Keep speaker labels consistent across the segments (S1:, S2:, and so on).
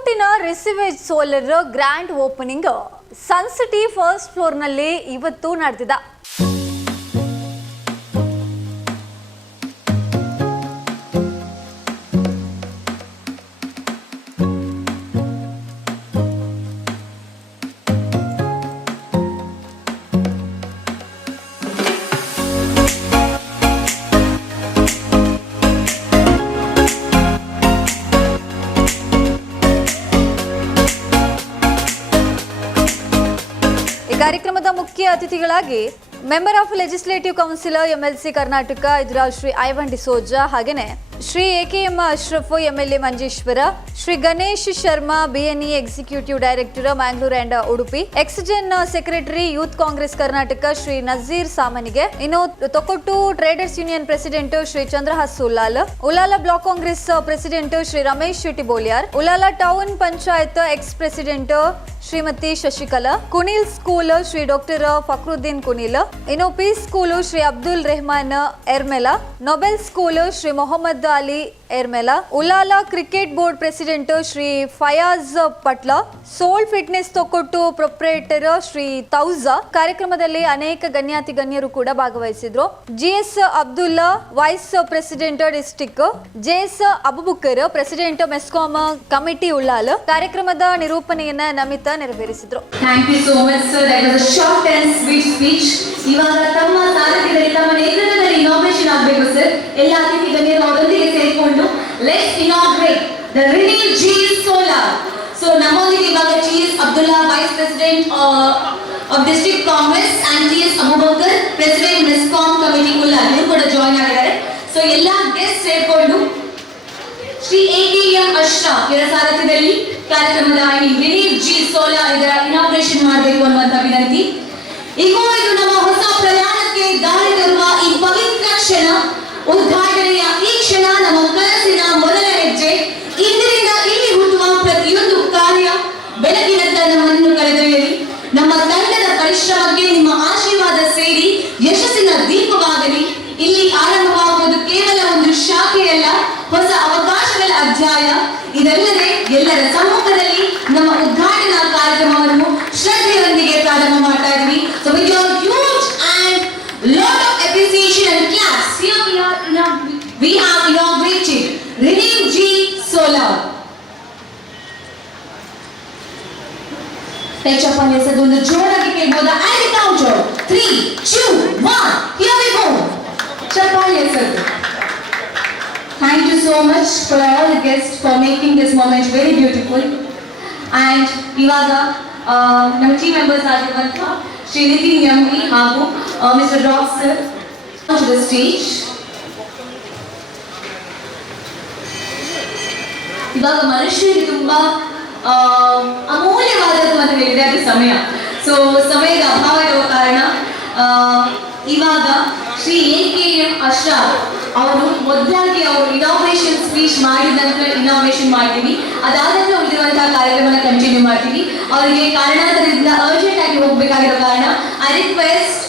S1: ನೂಟಿನ ರಿಸಿವೇಜ್ solar grand opening Suncity first ಫ್ಲೋರ್ನಲ್ಲಿ ಇವತ್ತು ನಡೆದಿದೆ. ಕಾರ್ಯಕ್ರಮದ ಮುಖ್ಯ ಅತಿಥಿಗಳಾಗಿ member of legislative council MLC Karnataka ಇದ್ರಾಜ್ Shri Ivan D'Souza ಹಾಗೇನೆ Shri A K M Ashraf, MLA Manjeshwar, Shri Ganesh Sharma, BNE executive director, Mangalore and Udupi, ಎಕ್ಸಿಜನ್ secretary, youth Congress Karnataka, Shri Nazeer ಸಾಮನಿಗೆ, ಇನ್ನು Thokottu traders union president, Shri Chandrahas Ullal Ullal block Congress president, Shri Ramesh Shetty Boliyar Ullal town panchayat ex president, Shrimati Shashikala Kunil school Shri doctor Fakruddin Kunil ಇನ್ನು peace school Shri Abdul Rehman Ermala, Nobel school Shri Mohammed Ali Ermala Ullal cricket board president Shri Fayaz Patla, soul fitness Thokottu proprietor Shri Tauja. ಕಾರ್ಯಕ್ರಮದಲ್ಲಿ ಅನೇಕ ಗಣ್ಯಾತಿ ಗಣ್ಯರು ಕೂಡ ಭಾಗವಹಿಸಿದ್ರು. GS Abdulla, vice president district JS Abubakar, president MESCOM committee Ullal. ಕಾರ್ಯಕ್ರಮದ ನಿರೂಪಣೆಯನ್ನ ನಮಿತಾ ನೆರವೇರಿಸಿದ್ರು.
S2: ಇವಾಗ ತಮ್ಮ ತಮ್ಮ ನೇತೃತ್ವದಲ್ಲಿ ಇನಾಗ್ರೇಷನ್ ಆಗಬೇಕು ಸರ್ ಎಲ್ಲ ಅತಿಥಿ ಗಣ್ಯರು, ಅವರೊಂದಿಗೆ let's inaugurate the Renewages solar so ನಮ್ಮೊಂದಿಗೆ ಇವಾಗ G Abdulla vice president of district Congress and G S Abubakar president MESCOM committee Ullal ಇವರು ಕೂಡ ಜಾಯ್ನ್ ಆಗಿದ್ದಾರೆ ಸೊ ಎಲ್ಲ ಗೆಸ್ಟ್ ಸೇರ್ಕೊಂಡು Shri A K M Ashraf ಇವರ ಸಾರಥ್ಯದಲ್ಲಿ ಕಾರ್ಯಕ್ರಮದ ಈ ರಿಲೀಫ್ ಜಿ ಸೋಲಾ ಇದರ ಇನಾಗ್ರೇಷನ್ ಮಾಡಬೇಕು ಅನ್ನುವಂತ ವಿನಂತಿ. ಈಗ ಇದು ನಮ್ಮ ಹೊಸ ಪ್ರಯಾಣಕ್ಕೆ ದಾರಿ ತರುವ ಈ ಪವಿತ್ರ ಕ್ಷಣ ಉದ್ಘಾಟನೆಯ Here we are we have inaugurated relieve G solar touch up on ಒಂದು ಜೋರಾಗಿ ಕೇಳ್ಬೋದಾ and counter three two one here we go ಚಪ್ಪಾಳೆ ಹೆಸರು Thank you so much for all the guests for making this moment very beautiful. And ಇವಾಗ ಆ, ನಮ್ಮ team members ಆಗಿರುವಂಥ ಶ್ರೀ ನಿತಿನ್ ಯಂಬಿ ಹಾಗೂ mister Rock sir to the stage ಇವಾಗ ಮನುಷ್ಯರಿಗೆ ತುಂಬಾ ಅಮೂಲ್ಯವಾದದ್ದು ಅಂತ ಹೇಳಿದ್ರೆ ಅದು ಸಮಯ. ಸೊ ಸಮಯದ ಅಭಾವ ಇರುವ ಕಾರಣ ಇವಾಗ Shri A K M Ashraf ಅವರು ಮೊದಲಾಗಿ ಅವರು ಇನಾಗ್ರೇಷನ್ ಸ್ಪೀಚ್ ಮಾಡಿದ ನಂತರ ಇನಾಗ್ರೇಷನ್ ಮಾಡ್ತೀವಿ ಅದಾದ ನಂತರ ಉಳಿದಿರುವಂತಹ ಕಾರ್ಯಕ್ರಮನ ಕಂಟಿನ್ಯೂ ಮಾಡ್ತೀವಿ ಅವರಿಗೆ ಕಾರಣಾಂತರದಿಂದ ಅರ್ಜೆಂಟ್ ಆಗಿ ಹೋಗ್ಬೇಕಾಗಿರೋ ಕಾರಣ I request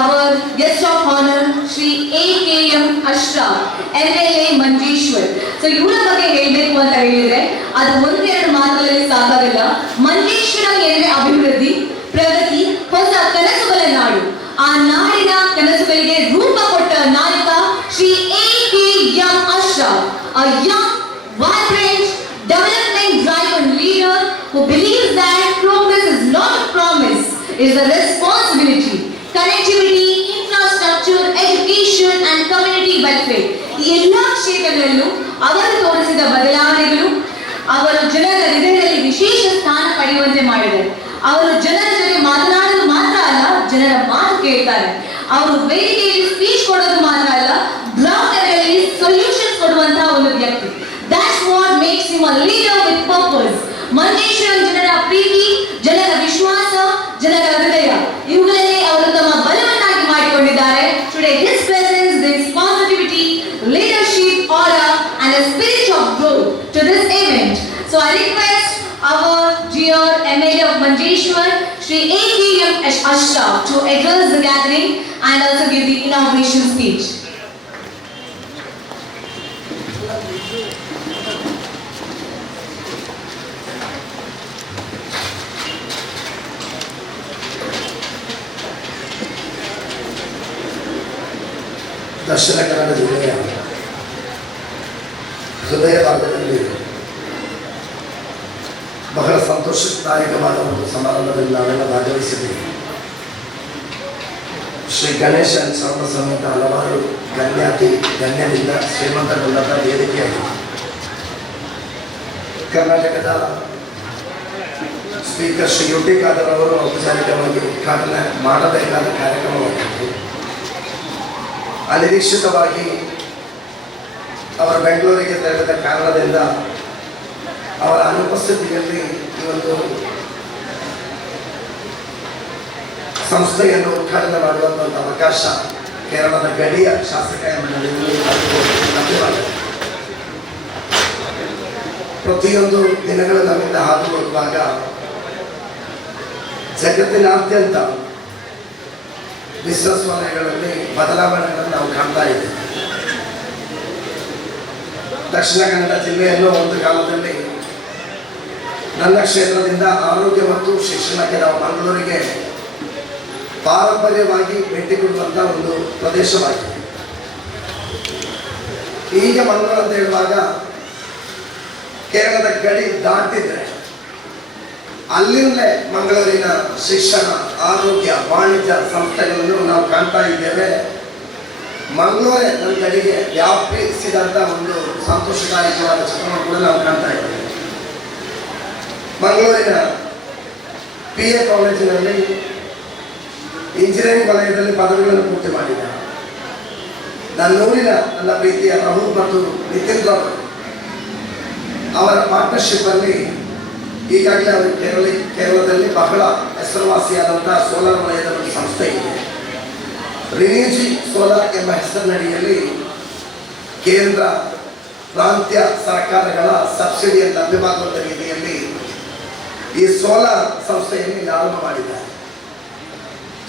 S2: our guest of honour Shri A K M Ashraf M L A Manjeshwar so ಇವರ ಬಗ್ಗೆ ಹೇಳಬೇಕು ಅಂತ ಹೇಳಿದ್ರೆ ಅದು ಒಂದೆರಡು ಮಾತುಗಳಲ್ಲಿ ಸಾಕಾಗಲ್ಲ ಮಂಜೇಶ್ವರ ಎಂದ್ರೆ ಅಭಿವೃದ್ಧಿ ಪ್ರಗತಿ ಹೊಸ ಕನಸುಗಳ ನಾಡು ಆ ನಾಡಿನ ಕನಸುಗಳಿಗೆ ರೂಪ ಕೊಟ್ಟ ನಾಯಕ Shri A K M Ashraf a young, vibrant, development-driven leader who believes that progress is not a promise, is a responsibility. ಈ ಎಲ್ಲಾ ಕ್ಷೇತ್ರಗಳಲ್ಲೂ ಅವರು ತೋರಿಸಿದ ಬದಲಾವಣೆಗಳು ಅವರು ಜನರ ಹೃದಯದಲ್ಲಿ ವಿಶೇಷ ಸ್ಥಾನ ಪಡೆಯುವಂತೆ ಮಾಡಿದ್ದಾರೆ ಅವರು ಜನರ ಜೊತೆ ಮಾತನಾಡಲು ಮಾತ್ರ ಅಲ್ಲ, ಜನರ ಮಾತು ಕೇಳ್ತಾರೆ. ಅವರು ವೇದಿಕೆಯಲ್ಲಿ ಸ್ಪೀಚ್ ಕೊಡೋದು ಮಾತ್ರ ಅಲ್ಲ ಬ್ಲಾಕ್ಗಳಲ್ಲಿ ಸೊಲ್ಯೂಷನ್ ಕೊಡುವಂತಹ ಒಂದು ವ್ಯಕ್ತಿ. That's what makes him a leader with purpose ಮಂಜೇಶ್ವರನ್ ಜನರ ಪ್ರೀತಿ, ಜನರ to this event. So I request our dear MLA of Manjeshwar, Sri A.K.M. Ashraf to address the gathering and also give the inauguration speech.
S3: ದರ್ಶನ ಕನ್ನಡ ಜಿಲ್ಲೆಯ ಹೃದಯ ಭಾಗದಲ್ಲಿ ಬಹಳ ಸಂತೋಷದಾಯಕವಾದ ಒಂದು ಸಮಾರಂಭದಲ್ಲಿ ನಾವೆಲ್ಲ ಭಾಗವಹಿಸಿದ್ದೇವೆ. ಶ್ರೀ ಗಣೇಶ ಸರ್ವ ಸಮೇತ ಹಲವಾರು ಗಣ್ಯಾತಿ ಗಣ್ಯರಿಂದ ಶ್ರೀಮಂತಗೊಂಡಂಥ ವೇದಿಕೆಯಾಗಿದೆ. ಕರ್ನಾಟಕದ speaker Shri U T Khader ಅವರು ಔಪಚಾರಿಕವಾಗಿ ಉದ್ಘಾಟನೆ ಮಾಡಬೇಕಾದ ಕಾರ್ಯಕ್ರಮವಾಗಿತ್ತು ಅನಿರೀಕ್ಷಿತವಾಗಿ ಅವರು ಬೆಂಗಳೂರಿಗೆ ತೆರಳಿದ ಕಾರಣದಿಂದ ಅವರ ಅನುಪಸ್ಥಿತಿಯಲ್ಲಿ ಒಂದು ಸಂಸ್ಥೆಯನ್ನು ಉದ್ಘಾಟನೆ ಮಾಡುವಂಥ ಅವಕಾಶ ಕೇರಳದ ಗಡಿಯ ಶಾಸಕ ಪ್ರತಿಯೊಂದು ದಿನಗಳು ನಮ್ಮಿಂದ ಹಾದು ಹೋಗುವಾಗ ಜಗತ್ತಿನಾದ್ಯಂತ ಬಿಸ್ನೆಸ್ ವಲಯಗಳಲ್ಲಿ ಬದಲಾವಣೆಗಳನ್ನು ನಾವು ಕಾಣ್ತಾ ಇದ್ದೇವೆ. ದಕ್ಷಿಣ ಕನ್ನಡ ಜಿಲ್ಲೆಯಲ್ಲೂ ಒಂದು ಕಾಲದಲ್ಲಿ ನನ್ನ ಕ್ಷೇತ್ರದಿಂದ ಆರೋಗ್ಯ ಮತ್ತು ಶಿಕ್ಷಣಕ್ಕೆ ನಾವು ಮಂಗಳೂರಿಗೆ ಪಾರಂಪರ್ಯವಾಗಿ ಭೇಟಿ ಕೊಡುವಂಥ ಒಂದು ಪ್ರದೇಶವಾಗಿದೆ. ಈಗ ಮಂಗಳೂರು ಅಂತ ಹೇಳುವಾಗ ಕೇರಳದ ಗಡಿ ದಾಟಿದ್ರೆ ಅಲ್ಲಿಂದಲೇ ಮಂಗಳೂರಿನ ಶಿಕ್ಷಣ, ಆರೋಗ್ಯ, ವಾಣಿಜ್ಯ ಸಂಸ್ಥೆಗಳನ್ನು ನಾವು ಕಾಣ್ತಾ ಇದ್ದೇವೆ. ಮಂಗಳೂರೇ ನನ್ನ ಕಡೆಗೆ ವ್ಯಾಪಿಸಿದಂಥ ಒಂದು ಸಂತೋಷದಾಯಕವಾದ ಚಿತ್ರವನ್ನು ಕೂಡ ನಾವು ಕಾಣ್ತಾ ಇದ್ದೇವೆ. ಮಂಗಳೂರಿನ ಪಿ ಎ ಕಾಲೇಜಿನಲ್ಲಿ ಇಂಜಿನಿಯರಿಂಗ್ ವಲಯದಲ್ಲಿ ಪದವಿಗಳನ್ನು ಪೂರ್ತಿ ಮಾಡಿದ ನನ್ನೂರಿನ ನನ್ನ ಪ್ರೀತಿಯ ಪ್ರಭು ಮತ್ತು ನಿತಿನ್ ಗೌಡ್ ಅವರ ಪಾರ್ಟ್ನರ್ಶಿಪ್ ಅಲ್ಲಿ ಈಗಾಗಲೇ ಅವರು ಕೇರಳ, ಕೇರಳದಲ್ಲಿ ಬಹಳ ಹೆಸರುವಾಸಿಯಾದಂಥ ಸೋಲಾರ್ ವಲಯದ ಒಂದು ಸಂಸ್ಥೆ ಇದೆ ರಿನಿಜಿ ಸೋಲಾರ್ ಎಂಬ ಹೆಸರಿನಡಿಯಲ್ಲಿ ಕೇಂದ್ರ ಪ್ರಾಂತ್ಯ ಸರ್ಕಾರಗಳ ಸಬ್ಸಿಡಿಯನ್ನು ಲಭ್ಯವಾಗುವಂಥ ರೀತಿಯಲ್ಲಿ ಈ ಸೋಲಾರ್ ಸಂಸ್ಥೆಯನ್ನು ಆರಂಭ ಮಾಡಿದ್ದಾರೆ.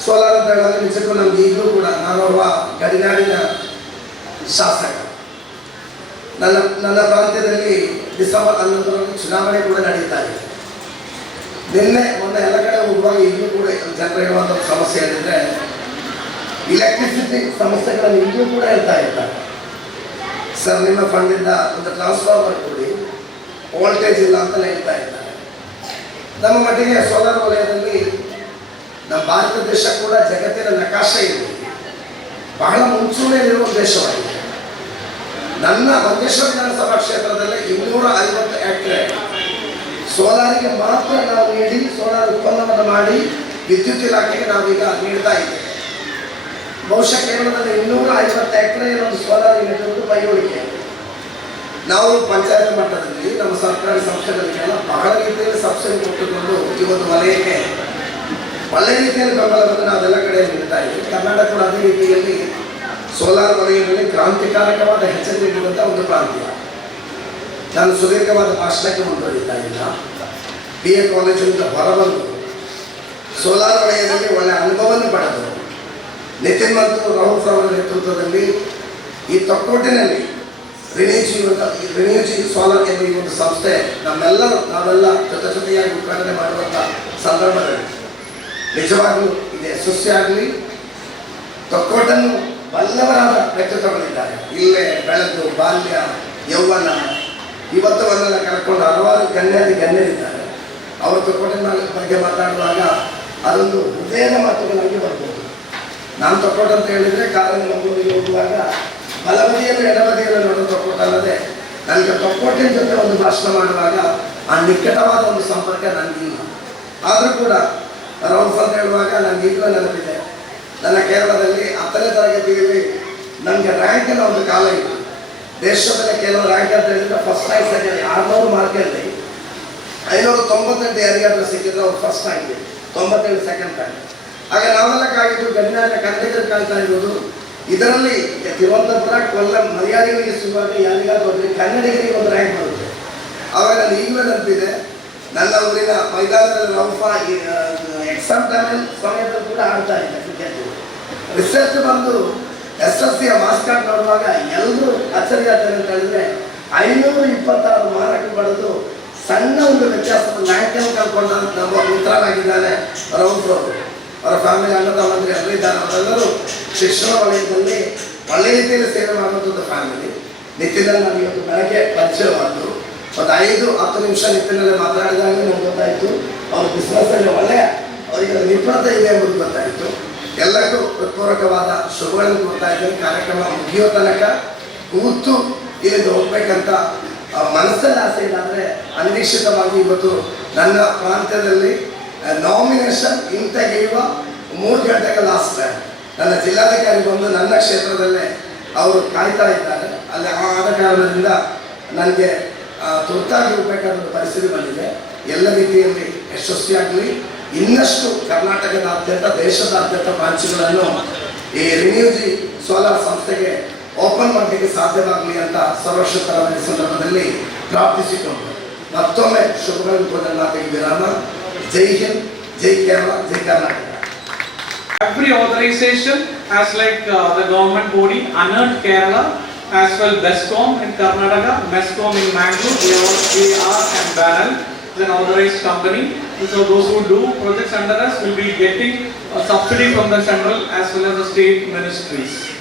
S3: ಸೋಲಾರ್ ಅಂತ ಹೇಳಿದ್ರೆ ನಿಜಕ್ಕೂ ನಮ್ಗೆ ಈಗಲೂ ಕೂಡ ನಾನೋರ್ವ ಗಡಿನಾಡಿನ ಶಾಸಕ. ನನ್ನ ನನ್ನ ಪ್ರಾಂತ್ಯದಲ್ಲಿ ಡಿಸೆಂಬರ್ ಹನ್ನೊಂದರಲ್ಲಿ ಚುನಾವಣೆ ಕೂಡ ನಡೀತಾ ಇದೆ. ನಿನ್ನೆ ಮೊನ್ನೆ ಎಲ್ಲ ಕಡೆ ಹೋಗುವಾಗ ಈಗಲೂ ಕೂಡ ಜನರು ಹೇಳುವಂಥ ಸಮಸ್ಯೆ ಹೇಳಿದ್ರೆ ಇಲೆಕ್ಟ್ರಿಸಿಟಿ ಸಮಸ್ಯೆಗಳನ್ನು ಈಗಲೂ ಕೂಡ ಹೇಳ್ತಾ ಇದ್ದಾರೆ ಸರ್ ನಿಮ್ಮ ಫಂಡಿಂದ ಒಂದು ಟ್ರಾನ್ಸ್ಫಾರ್ಮರ್ ಕೊಡಿ. ವೋಲ್ಟೇಜ್ ಇಲ್ಲ ಅಂತ ಹೇಳ್ತಾ ಇದ್ದಾರೆ. ನಮ್ಮ ಮಟ್ಟಿಗೆ ಸೋಲಾರ್ ವಲಯದಲ್ಲಿ ನಮ್ಮ ಭಾರತ ದೇಶ ಕೂಡ ಜಗತ್ತಿನ ನಕಾಶೆ ಇದೆ. ಬಹಳ ಮುಂಚೂಣಿಯಲ್ಲಿರುವ ದೇಶವಾಗಿದೆ. ನನ್ನ ಮಂಜೇಶ್ವರ ವಿಧಾನಸಭಾ ಕ್ಷೇತ್ರದಲ್ಲಿ ಇನ್ನೂರ ಐವತ್ತು ಎಕರೆ ಸೋಲಾರಿಗೆ ಮಾತ್ರ ನಾವು ನೀಡಿ ಸೋಲಾರ್ ಉತ್ಪನ್ನವನ್ನು ಮಾಡಿ ವಿದ್ಯುತ್ ಇಲಾಖೆಗೆ ನಾವೀಗ ನೀಡ್ತಾ ಇದ್ದೇವೆ. ಬಹುಶಃ ಕೇರಳದಲ್ಲಿ ಇನ್ನೂರ ಐವತ್ತು ಎಕರೆ ಒಂದು ಸೋಲಾರ್ ಯೂನಿಟ್ ಬೈಯೋಳಿಕೆ ನಾವು ಪಂಚಾಯತ್ ಮಟ್ಟದಲ್ಲಿ ನಮ್ಮ ಸರ್ಕಾರಿ ಸಂಸ್ಥೆಗಳಿಗೆಲ್ಲ ಬಹಳ ರೀತಿಯಲ್ಲಿ ಸಬ್ಸಿಡಿ ಕೊಟ್ಟುಕೊಂಡು ಒಂದು ವಲಯಕ್ಕೆ ಒಳ್ಳೆಯ ರೀತಿಯಲ್ಲಿ ಬೆಂಬಲವನ್ನು ನಾವೆಲ್ಲ ಕಡೆ ನೀಡ್ತಾ ಇದ್ದೀವಿ. ಕರ್ನಾಟಕ ಕೂಡ ಅದೇ ರೀತಿಯಲ್ಲಿ ಸೋಲಾರ್ ವಲಯದಲ್ಲಿ ಕ್ರಾಂತಿಕಾರಕವಾದ ಹೆಜ್ಜೆ ನೀಡುವಂಥ ಒಂದು ಪ್ರಾಂತ್ಯ. ನಾನು ಸುದೀರ್ಘವಾದ ಭಾಷಣಕ್ಕೆ ಮುಂದುವರಿತಾ ಇಲ್ಲ. ಬಿ ಎ ಕಾಲೇಜಿನಿಂದ ಹೊರಬಂದು ಸೋಲಾರ್ ವಲಯದಲ್ಲಿ ಒಳ್ಳೆಯ ಅನುಭವವನ್ನು ಪಡೆದು ನಿತಿನ್ ಮತ್ತು ರಾಹುಲ್ ಅವರ ನೇತೃತ್ವದಲ್ಲಿ ಈ ತೊಕ್ಕೋಟಿನಲ್ಲಿ ರಿನೇಜಿ ರಿನೇಜಿ ಸೋಲಾರ್ ಎಂಬ ಈ ಒಂದು ಸಂಸ್ಥೆ ನಮ್ಮೆಲ್ಲರೂ, ನಾವೆಲ್ಲ ಜೊತೆ ಜೊತೆಯಾಗಿ ಉದ್ಘಾಟನೆ ಮಾಡುವಂಥ ಸಂದರ್ಭದಲ್ಲಿ. ನಿಜವಾಗಲೂ ಇದು ಯಶಸ್ವಿಯಾಗಲಿ ತೊಕ್ಕೋಟನ್ನು ಬಲ್ಲವರಾದ ವ್ಯಕ್ತಿತ್ವಗಳಿದ್ದಾರೆ. ಇಲ್ಲೇ ಬೆಳೆದು ಬಾಲ್ಯ, ಯೌವನ ಇವತ್ತವನ್ನೆಲ್ಲ ಕರ್ಕೊಂಡು ಹಲವಾರು ಗಣ್ಯಾತಿ ಗಣ್ಯರಿದ್ದಾರೆ. ಅವರು ತೊಕ್ಕೋಟಿನ ಬಗ್ಗೆ ಮಾತಾಡುವಾಗ ಅದೊಂದು ಹೃದಯದ ಮಾತುಗಳಾಗಿ ಬರ್ಬೋದು ನಾನು ತೊಕ್ಕೋಟ ಅಂತ ಹೇಳಿದರೆ ಕಾರಲ್ಲಿ ಮಂಗಳೂರಿಗೆ ಹೋಗುವಾಗ ಬಲಬದಿಯನ್ನು ಎಡಬದಿಯನ್ನು ನೋಡೋ ಅಲ್ಲದೆ ನನಗೆ ತೊಕ್ಕೋಟಿನ ಜೊತೆ ಒಂದು ಭಾಷಣ ಮಾಡುವಾಗ ಆ ನಿಕಟವಾದ ಒಂದು ಸಂಪರ್ಕ ನನಗಿಲ್ಲ. ಆದರೂ ಕೂಡ ರೌಂಡ್ ಅಂತ ಹೇಳುವಾಗ ನನಗೆ ಈಗಲೂ ನೆನಪಿದೆ. ನನ್ನ ಕೇರಳದಲ್ಲಿ ಹತ್ತನೇ ತರಗತಿಯಲ್ಲಿ ನನಗೆ ರ್ಯಾಂಕಿನ ಒಂದು ಕಾಲ ಇತ್ತು. ದೇಶದಲ್ಲೇ ಕೆಲವು ರ್ಯಾಂಕ್ ಅಂತ ಹೇಳಿದ್ರೆ ಫಸ್ಟ್ ರ್ಯಾಂಕ್ ಸೆಕೆಂಡ್ ಆರುನೂರು ಮಾರ್ಕಲ್ಲಿ ಐನೂರ ತೊಂಬತ್ತೆಂಟು ಯಾರಿಗಾದ್ರೂ ಸಿಕ್ಕಿದ್ರೆ ಅವ್ರು ಫಸ್ಟ್ ರ್ಯಾಂಕ್ ತೊಂಬತ್ತೇಳು ಸೆಕೆಂಡ್ ರ್ಯಾಂಕ್ ಆಗ ನಾವೆಲ್ಲ ಕಾಯಿದ್ದು ಗಡಿನಾಡಿನ ಕನ್ನಡಿಗರು ಕಾಯ್ತಾ ಇರೋದು. ಇದರಲ್ಲಿ ತಿರುವನಂತಪುರ ಕೊಲ್ಲಂ ಮಲಯಾಳಿಗಳಿಗೆ ಸಿಗುವಾಗ ಯಾರಿಗಾದ್ರೂ ಬಂದರೆ ಕನ್ನಡಿಗರಿಗೆ ಒಂದು ರ್ಯಾಂಕ್ ಬರುತ್ತೆ. ಆವಾಗ ನಾನು ಈಗಲೂ ನೆನಪಿದೆ, ನನ್ನ ಊರಿನ ಮೈದಾನದಲ್ಲಿ ರೌಫ ಎಕ್ಸಾಮ್ ಟೈಮಲ್ಲಿ ಸಮಯದಲ್ಲಿ ಕೂಡ ಆಡ್ತಾ ಇದ್ದೆ ಕ್ರಿಕೆಟ್ ರಿಸರ್ಚ್ ಬಂದು ಎಸ್ ಎಸ್ ಸಿಯ ಮಾಸ್ ಕಾರ್ಡ್ ನೋಡುವಾಗ ಎಲ್ಲರೂ ಅಚ್ಚರಿ ಆಗ್ತಾರೆ ಅಂತ ಹೇಳಿದ್ರೆ ಐನೂರು ಇಪ್ಪತ್ತಾರು ಮಾರ್ಕ್ ಪಡೆದು ಸಣ್ಣ ಒಂದು ವ್ಯತ್ಯಾಸದ ನಾಯಕನ ಕಲ್ಕೊಂಡ ನಮ್ಮ ಮಿತ್ರನಾಗಿದ್ದಾನೆ ರೌಫ್ ಅವರು ಅವರ ಫ್ಯಾಮಿಲಿ ಅಣ್ಣದ ಮಂತ್ರಿ ಇದ್ದಾರೆ. ಅವರೆಲ್ಲರೂ ಶಿಕ್ಷಣ ವಲಯದಲ್ಲಿ ಒಳ್ಳೆ ರೀತಿಯಲ್ಲಿ ಸೇವೆ ಮಾಡುವಂಥದ್ದು ಫ್ಯಾಮಿಲಿ ನಿತ್ಯದಲ್ಲಿ ನಮಗೆ ಒಂದು ಬೆಳಗ್ಗೆ ಪರಿಚಯವಾದ್ದು ಒಂದು ಐದು, ಹತ್ತು ನಿಮಿಷ ನಿತ್ಯದಲ್ಲಿ ಮಾತಾಡಿದಾಗ ನಮ್ಗೆ ಗೊತ್ತಾಯಿತು. ಅವ್ರ ಬಿಸ್ನೆಸ್ಸಲ್ಲಿ ಒಳ್ಳೆಯ ಅವರಿಗೆ ನಿಪುಣತೆ ಇದೆ ಎಂಬುದು ಗೊತ್ತಾಯಿತು. ಎಲ್ಲಕ್ಕೂ ಹೃತ್ಪೂರ್ವಕವಾದ ಶುಭಗಳನ್ನು ಕೊಡ್ತಾ ಕಾರ್ಯಕ್ರಮ ಮುಗಿಯೋ ತನಕ ಕೂತು ಇಲ್ಲಿಂದ ಹೋಗ್ಬೇಕಂತ ಮನಸ್ಸಲ್ಲಿ ಆಸೆ ಇಲ್ಲ ಅಂದ್ರೆ ಅನಿರೀಕ್ಷಿತವಾಗಿ ಇವತ್ತು ನನ್ನ ಪ್ರಾಂತ್ಯದಲ್ಲಿ ನಾಮಿನೇಷನ್ ಹಿಂತೆಗೆಯುವ ಮೂರು ಗಂಟೆಗೆ ಲಾಸ್ಟ್ ಟೈಮ್ ನನ್ನ ಜಿಲ್ಲಾಧಿಕಾರಿ ಬಂದು ನನ್ನ ಕ್ಷೇತ್ರದಲ್ಲೇ ಅವರು ಕಾಯ್ತಾ ಇದ್ದಾರೆ. ಅಲ್ಲಿ ಆದ ಕಾರಣದಿಂದ ನನಗೆ ತುರ್ತಾಗಿ ಹೋಗಬೇಕಾದ ಪರಿಸ್ಥಿತಿ ಬಂದಿದೆ. ಎಲ್ಲ ರೀತಿಯಲ್ಲಿ ಯಶಸ್ವಿಯಾಗಲಿ ಇನ್ನಷ್ಟು ಕರ್ನಾಟಕದಾದ್ಯಂತ, ದೇಶದಾದ್ಯಂತ ಬ್ರಾಂಚ್ಗಳನ್ನು ಈ ರಿನ್ಯೂಜಿ ಸೋಲಾರ್ ಸಂಸ್ಥೆಗೆ ಓಪನ್ ಮಾಡಲಿಕ್ಕೆ ಸಾಧ್ಯವಾಗಲಿ ಅಂತ ಸರ್ವಶಕ್ತರ ಸಂದರ್ಭದಲ್ಲಿ ಪ್ರಾರ್ಥಿಸಿಕೊಂಡು ಮತ್ತೊಮ್ಮೆ ಶುಭಗಳನ್ನು ಕೊಡಲಾಗಿ ವಿರಾಮ Jai Hind, Jai Kerala, Jai Karnataka.
S4: Every authorization as like uh, the government body, unearthed Kerala, as well Bescom in Karnataka, Mescom in Mangalore, they are, and Barrel is an authorized company. So those who do projects under us will be getting a subsidy from the central as well as the state ministries.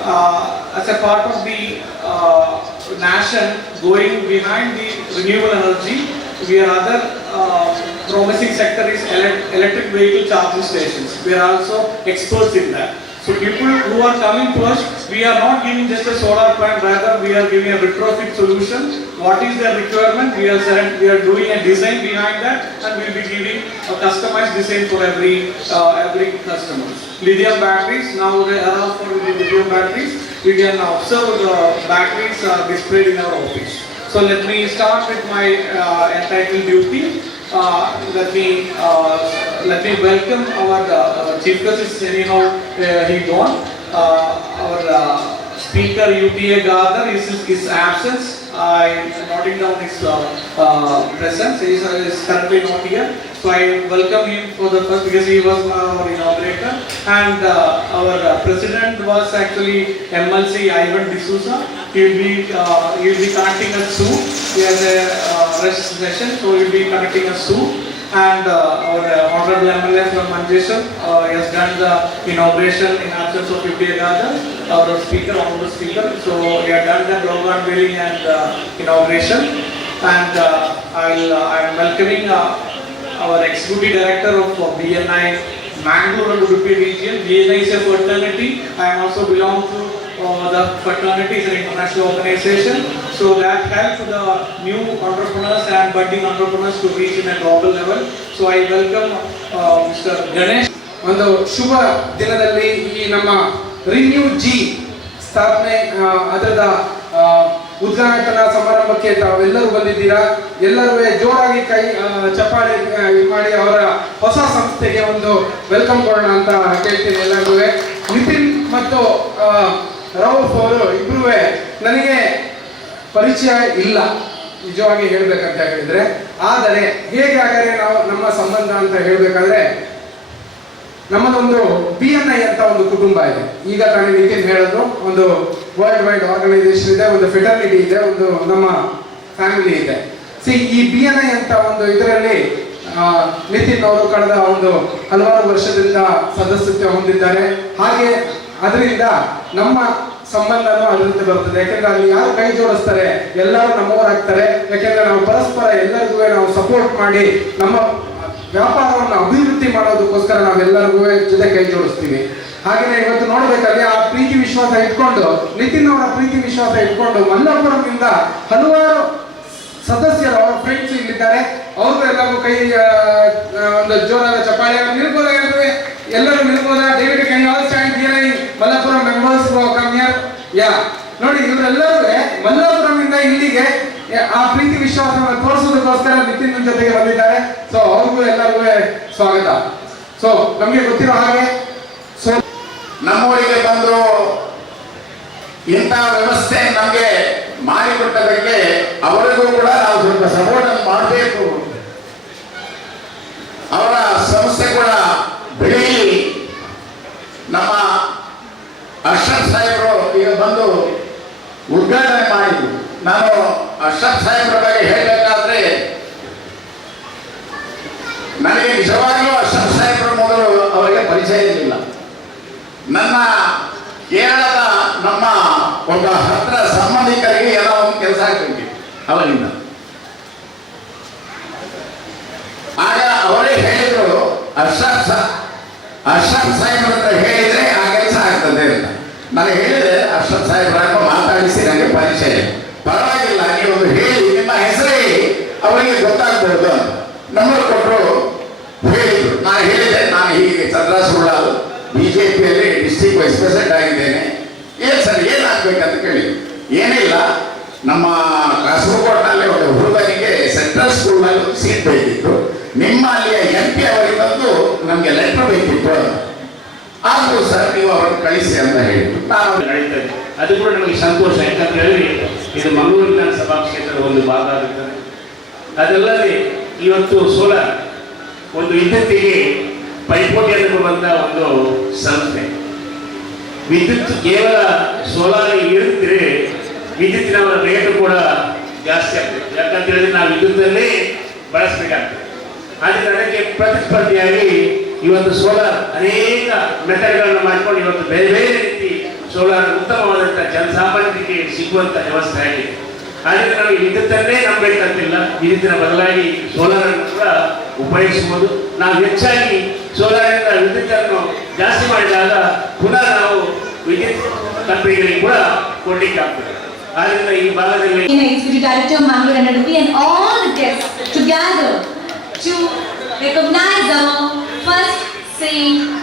S4: Uh, as a part of the uh, nation going behind the renewable energy, we are other uh, promising sector is ele- electric vehicle charging stations. We are also experts in that. So people who are coming to us, we are not giving just a solar plant, rather we are giving a retrofit solution. What is their requirement? We are we are doing a design behind that and we will be giving a customized design for every uh, every customer. Lithium batteries, now the era for lithium batteries, we can observe the batteries uh, displayed in our office. So let me start with my uh, entitled duty. Uh, let me uh, let me welcome our, uh, chief justice anyhow uh, he gone. Uh, our uh, speaker UPA Gardner is his absence. I am noting down his uh, uh, presence. He is, uh, is currently not here. So I welcome him for the first because he was our inaugurator. And uh, our uh, president was actually MLC Ivan D'Souza. He will be uh, he will be connecting us soon. He has a uh, rest session, so he will be connecting us soon. And uh, our uh, honorable MLA from Manjeshwar uh, has done the inauguration in absence of UPA Gada, our speaker, honorable speaker. So he had done the logo unveiling and uh, inauguration. And uh, I'll, uh, I'm welcoming uh, our executive director of uh, BNI Mangalore and Udupi region. BNI is a fraternity. I am also belong to uh, the fraternity is an international organization. So that helps the new entrepreneurs and budding entrepreneurs to reach in a global level. So I welcome uh, Mr. Ganesh.
S5: ಒಂದು ಶುಭ ದಿನದಲ್ಲಿ ಈ ನಮ್ಮ renew G ಸ್ಥಾಪನೆ ಅದರದ ಉದ್ಘಾಟನಾ ಸಮಾರಂಭಕ್ಕೆ ತಾವೆಲ್ಲರೂ ಬಂದಿದ್ದೀರಾ? ಎಲ್ಲರೂ ಜೋರಾಗಿ ಕೈ ಚಪ್ಪಾಳೆ ಮಾಡಿ ಅವರ ಹೊಸ ಸಂಸ್ಥೆಗೆ ಒಂದು ವೆಲ್ಕಮ್ ಕೊಡೋಣ ಅಂತ ಕೇಳ್ತೀನಿ ಎಲ್ಲರೂ ನಿತಿನ್ ಮತ್ತು ರೌಫ್ ಅವರು ಇಬ್ಬರೂ ನನಗೆ ಪರಿಚಯ ಇಲ್ಲ, ನಿಜವಾಗಿ ಹೇಳಬೇಕಂತ ಹೇಳಿದ್ರೆ. ಆದರೆ ಹೇಗೆ ಹಾಗಾದ್ರೆ ನಾವು ನಮ್ಮ ಸಂಬಂಧ ಅಂತ ಹೇಳ್ಬೇಕಾದ್ರೆ ನಮ್ಮದೊಂದು ಬಿ ಎನ್ ಐ ಅಂತ ಒಂದು ಕುಟುಂಬ ಇದೆ. ಈಗ ತಾನೇ ನಿತಿನ್ ಹೇಳಿದ್ರು, ಒಂದು ವರ್ಲ್ಡ್ ವೈಡ್ ಆರ್ಗನೈಸೇಷನ್ ಇದೆ, ಒಂದು ಫೆಟರ್ನಿಟಿ ಇದೆ, ಒಂದು ನಮ್ಮ ಫ್ಯಾಮಿಲಿ ಇದೆ. ಸಿ ಈ ಬಿ ಎನ್ ಐ ಅಂತ ಒಂದು ಇದರಲ್ಲಿ ನಿತಿನ್ ಅವರು ಕಳೆದ ಒಂದು ಹಲವಾರು ವರ್ಷದಿಂದ ಸದಸ್ಯತ್ವ ಹೊಂದಿದ್ದಾರೆ. ಹಾಗೆ ಅದರಿಂದ ನಮ್ಮ ಸಂಬಂಧನೂ ಅದರಿಂದ ಬರ್ತದೆ. ಯಾಕೆಂದ್ರೆ ಅಲ್ಲಿ ಯಾರು ಕೈ ಜೋಡಿಸ್ತಾರೆ, ಎಲ್ಲರೂ ನಮ್ಮವರಾಗ್ತಾರೆ. ಯಾಕೆಂದ್ರೆ ನಾವು ಪರಸ್ಪರ ಎಲ್ಲರಿಗೂ ನಾವು ಸಪೋರ್ಟ್ ಮಾಡಿ ನಮ್ಮ ವ್ಯಾಪಾರವನ್ನು ಅಭಿವೃದ್ಧಿ ಮಾಡೋದಕ್ಕೋಸ್ಕರ ನಾವೆಲ್ಲರಿಗೂ ಜೊತೆ ಕೈ ಜೋಡಿಸ್ತೀವಿ. ಹಾಗೆಯೇ ಇವತ್ತು ನೋಡಬೇಕಾದ್ರೆ ಆ ಪ್ರೀತಿ ವಿಶ್ವಾಸ ಇಟ್ಕೊಂಡು, ನಿತಿನ್ ಅವರ ಪ್ರೀತಿ ವಿಶ್ವಾಸ ಇಟ್ಕೊಂಡು ಮಲ್ಲಾಪುರದಿಂದ ಹಲವಾರು ಸದಸ್ಯರು, ಅವರ ಫ್ರೆಂಡ್ಸ್ ಇಲ್ಲಿದ್ದಾರೆ. ಅವರು ಎಲ್ಲರಿಗೂ ಕೈ ಒಂದು ಜೋರಾದ ಚಪ್ಪಾಳೆ ನಿಲ್ಬೋದಾಗಿರ್ತವೆ ಎಲ್ಲರೂ ನಿಲ್ಬೋದ? ಡೇವಿಡ್ ಕೈ all stand members come here yeah, ನೋಡಿ ಇವರೆಲ್ಲರೂ ಮಲ್ಲಾಪುರಮಿಂದ ಇಲ್ಲಿಗೆ, ಆ ಪ್ರೀತಿ ವಿಶ್ವಾಸವನ್ನು ತೋರಿಸೋದಕ್ಕೋಸ್ಕರ ನಿತಿನ್ ಜೊತೆಗೆ ಬಂದಿದ್ದಾರೆ. ಸೊ ಅವ್ರಿಗೂ ಎಲ್ಲರಿಗೂ ಸ್ವಾಗತ. ಸೊ ನಮಗೆ ಗೊತ್ತಿರೋ ಹಾಗೆ ಸೊ
S6: ನಮ್ಮೂರಿಗೆ ಬಂದು ಇಂತಹ ವ್ಯವಸ್ಥೆ ನಮಗೆ ಮಾಡಿಕೊಟ್ಟದಕ್ಕೆ ಅವರಿಗೂ ಕೂಡ ನಾವು ಸ್ವಲ್ಪ ಸಪೋರ್ಟ್ ಮಾಡಬೇಕು ಅವರ ಸಂಸ್ಥೆ ಕೂಡ ಬೆಳೆಯಲಿ ನಮ್ಮ ಅಶ್ರಫ್ ಸಾಹೇಬರು ಈಗ ಬಂದು ಉದ್ಘಾಟನೆ ಮಾಡಿದ್ರು ನಾನು ಅಶ್ರಫ್ ಸಾಹೇಬ್ರ ಬಗ್ಗೆ ಹೇಳಬೇಕಾದ್ರೆ ನನಗೆ ನಿಜವಾಗ್ಲೂ ಅಶ್ರಫ್ ಸಾಹೇಬ್ರ ಮೊದಲು ಅವರಿಗೆ ಪರಿಚಯ ಇರಲಿಲ್ಲ ನನ್ನ ಕೇರಳದ ಅವರಿಂದ ಆಗ ಅವರೇ ಹೇಳಿದ್ರು ಅಶ್ರಫ್ ಅಶ್ರಫ್ ಹತ್ರ ಹೇಳಿದ್ರೆ ಆ ಕೆಲಸ ಆಗ್ತದೆ ಅಂತ. ನಾನು ಹೇಳಿದೆ ಅಶ್ರಫ್ ಸಾಹೇಬ್ರಾಗ ಮಾತಾಡಿಸಿ ನನಗೆ ಪರಿಚಯ ಪರವಾಗಿಲ್ಲ, ನೀವು ಹೇಳಿ, ನಿಮ್ಮ ಹೆಸರೇ ಅವರಿಗೆ ಗೊತ್ತಾಗ್ಬೋದು ಅಂತ. ನಂಬರ್ ಕೊಟ್ಟರು, ಹೇಳಿದ್ರು. ನಾನು ಹೇಳಿದೆ ನಾನು ಹೀಗೆ ಚಂದ್ರ ಸುಳ್ಳಾಲು ಬಿಜೆಪಿಯಲ್ಲಿ ಡಿಸ್ಟ್ರಿಕ್ಟ್ ವೈಸ್ ಪ್ರೆಸಿಡೆಂಟ್ ಆಗಿದ್ದೇನೆ. ಏನ್ ಸರ್, ಏನಾಗ್ಬೇಕಂತ ಕೇಳಿ ಏನಿಲ್ಲ, ನಮ್ಮ ಕಾಸರಗೋಡ್ನಲ್ಲಿ ಒಂದು ಹುಡುಗನಿಗೆ ಸೆಂಟ್ರಲ್ ಸ್ಕೂಲ್ನಲ್ಲಿ ಒಂದು ಸೀಟ್ ಬೇಕಿತ್ತು. ನಿಮ್ಮ ಅಲ್ಲಿಯ ಎಂ ಅವರಿಗೆ ಅವರಿಂದಂದು ನಮಗೆ ಲೆಟರ್ ಬೇಕಿತ್ತು. ಆದರೂ ಸರ್ ನೀವು ಅವರನ್ನು ಕಳಿಸಿ ಅಂತ ಹೇಳಿ. ನಾನು
S7: ನಡೀತದೆ ಅದು ಕೂಡ ನಮಗೆ ಸಂತೋಷ ಯಾಕಂತ ಹೇಳಿ, ಇದು ಮಂಗಳೂರು ವಿಧಾನಸಭಾ ಕ್ಷೇತ್ರದ ಒಂದು ಭಾಗ ಆಗುತ್ತದೆ ಅದಲ್ಲದೆ ಇವತ್ತು ಸೋಲಾರ್ ಒಂದು ವಿದ್ಯುತ್ತಿಗೆ ಪೈಪೋಟಿಯನ್ನು ಕೊಡುವಂಥ ಒಂದು ಸಂಸ್ಥೆ. ವಿದ್ಯುತ್ ಕೇವಲ ಸೋಲಾರ್ ಇರುತ್ತಿದ್ರೆ ವಿದ್ಯುತ್ತಿನ ರೇಟ್ ಕೂಡ ಜಾಸ್ತಿ ಆಗ್ತದೆ. ಯಾಕಂತ ಹೇಳಿದ್ರೆ ನಾವು ವಿದ್ಯುತ್ತಲ್ಲೇ ಬಳಸಬೇಕಾಗ್ತದೆ. ಆದರೆ ಅದಕ್ಕೆ ಪ್ರತಿಸ್ಪರ್ಧಿಯಾಗಿ ಇವತ್ತು ಸೋಲಾರ್ ಅನೇಕ ಮೆಥಡ್ಗಳನ್ನು ಮಾಡಿಕೊಂಡು ಇವತ್ತು ಬೇರೆ ಬೇರೆ ರೀತಿ ಸೋಲಾರ್ ಉತ್ತಮವಾದಂಥ ಜನಸಾಮಾನ್ಯರಿಗೆ ಸಿಗುವಂಥ ವ್ಯವಸ್ಥೆ ಆಗಿದೆ. ಆದರೆ ನಾವು ವಿದ್ಯುತ್ತನ್ನೇ ನಂಬಬೇಕಂತಿಲ್ಲ. ವಿದ್ಯುತ್ತಿನ ಬದಲಾಗಿ ಸೋಲಾರ್ ಅನ್ನು ಕೂಡ ಉಪಯೋಗಿಸಬಹುದು. ನಾವು ಹೆಚ್ಚಾಗಿ ಸೋಲಾರಿಂದ ವಿದ್ಯುತ್ತನ್ನು ಜಾಸ್ತಿ ಮಾಡಿದಾಗ ಪುನಃ ನಾವು ವಿದ್ಯುತ್ ಕಂಪನಿಗಳಿಗೆ ಕೂಡ ಕೊಡ್ಲಿಕ್ಕೆ ಆಗ್ತದೆ ಆದ್ದರಿಂದ ಈ ಭಾಗದಲ್ಲಿ
S2: Director, Mangalore and to recognize our first Saint